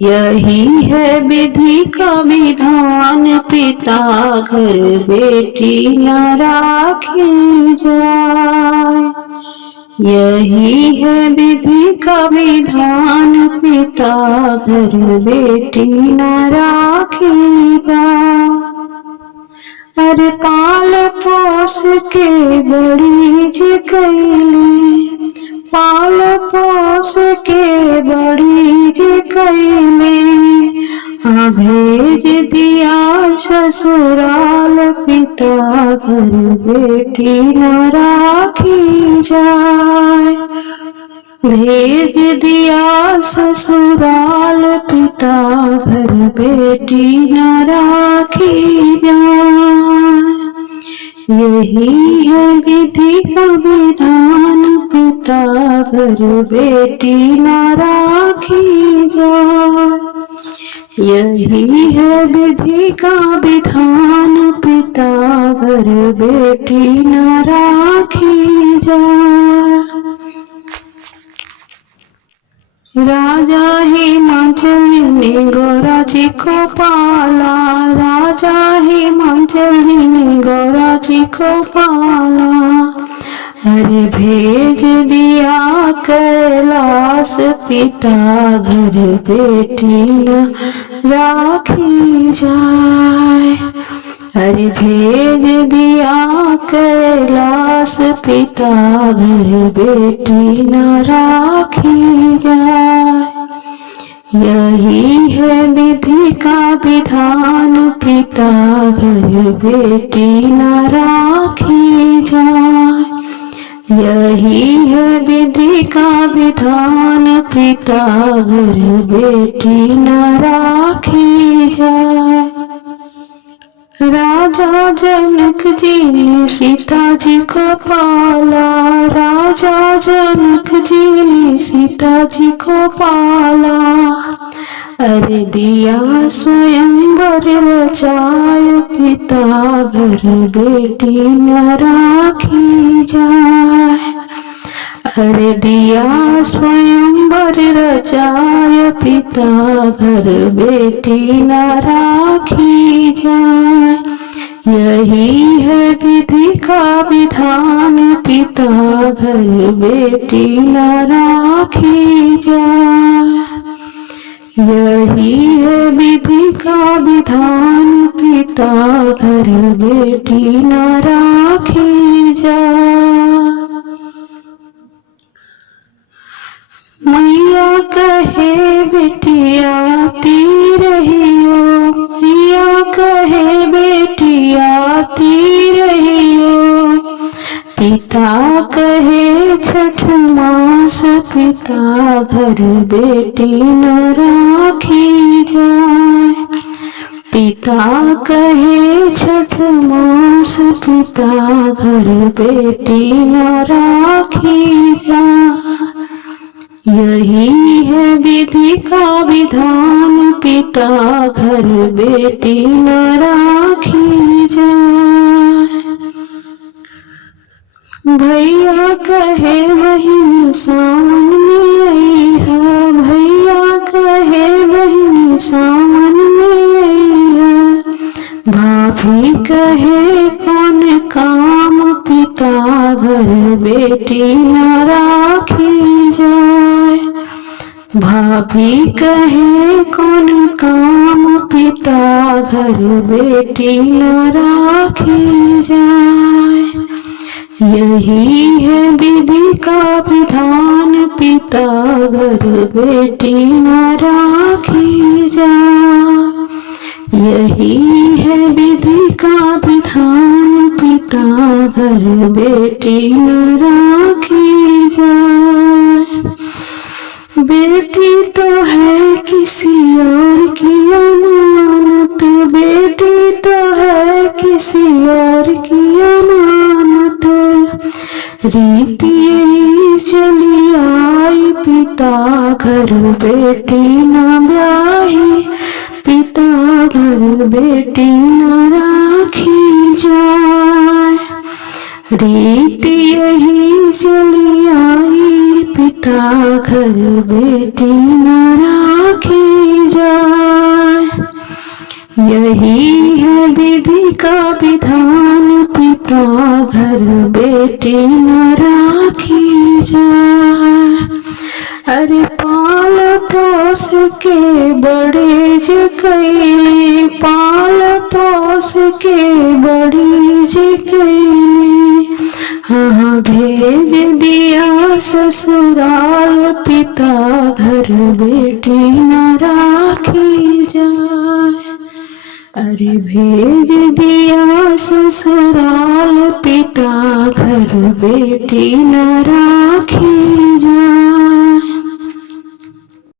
यही है विधि का विधान, पिता घर बेटी न राखी जाए। यही है विधि का विधान, पिता घर बेटी न राखी जाए। अरे पाल पोस के बड़ी जी कैली, पाल पोस के बड़ी जी कैली, हाँ भेज दिया ससुराल, पिता घर बेटी न राखी जाए। भेज दिया ससुराल, पिता घर बेटी न राखी जाए। यही है विधि का विधान, पिता घर बेटी न राखी जाए। यही है विधि का विधान, पिता घर बेटी न राखी जाए। राजा हिमाचल ने गौरा जी को पाला, राजा हिमाचल ने गौरा जी को पाला। अरे भेज दिया कैलाश, पिता घर बेटी न राखी जाए। अरे भेज दिया कैलाश, पिता घर बेटी न राखी जाए। यही है विधि का विधान, पिता घर बेटी न राखी जाए। यही है विधि का विधान, पिता घर बेटी न राखी जाए। राजा जनक जी ने सीता जी को पाला, राजा जनक जी ने सीता जी को पाला। अरे दिया स्वयंवर रचाय, पिता घर बेटी न राखी जाए। अरे दिया स्वयंवर रचाय, पिता घर बेटी न राखी जाए। यही है विधि का विधान, पिता घर बेटी न राखी जाए। यही है विधि का विधान, पिता घर बेटी न राखी जाए। मैया कहे बेटिया आती रहियो, मैया कहे बेटिया आती रहियो। पिता कहे छठ मास, पिता घर बेटी न राखी जाए। पिता कहे छठ मास, पिता घर बेटी न राखी जाए। यही है विधि का विधान, पिता घर बेटी न राखी जाए। भैया कहे बहिनी सावन में आई है, भैया कहे बहिनी सावन में आई है। भाभी कहे कौन काम, पिता घर बेटी न राखी जाए। भाभी कहे कौन काम, पिता घर बेटी न राखी जाए। यही है विधि का विधान, पिता घर बेटी न राखी जाए। यही है विधि का विधान, पिता घर बेटी न राखी जाए। बेटी तो है किसी और की अमानत, बेटी तो है किसी और की अमानत। रीति यही चली आई, पिता घर बेटी न ब्याही, पिता घर बेटी न राखी जाए। रीति यही चली आई, पिता घर बेटी न राखी यही है विधि का विधान, पिता घर बेटी न राखी जाए। अरे पाल पोस के बड़े जे कैली, पाल पोस के बड़ी जे कैली, हाँ भेज दिया ससुराल, पिता घर बेटी न राखी जाए। अरे भेज दिया ससुराल, पिता घर बेटी न राखी जाए।